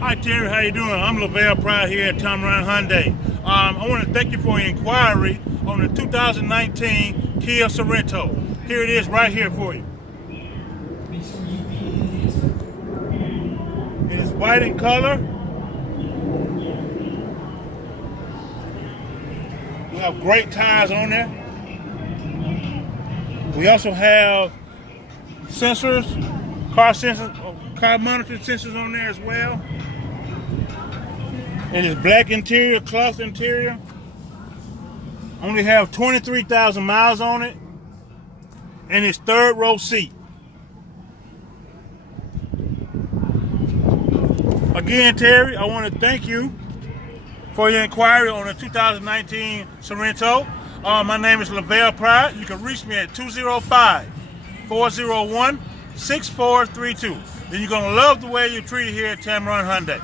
Hi Terry, how you doing? I'm Lavelle Pride here at Tameron Hyundai. I want to thank you for your inquiry on the 2019 Kia Sorento. Here it is right here for you. It is white in color. We have great tires on there. We also have sensors, car monitoring sensors on there as well. It is black interior, cloth interior. Only have 23,000 miles on it. And it's third row seat. Again, Terry, I want to thank you for your inquiry on the 2019 Sorento. My name is Lavelle Pride. You can reach me at 205-401-6432. Then you're going to love the way you're treated here at Tameron Hyundai.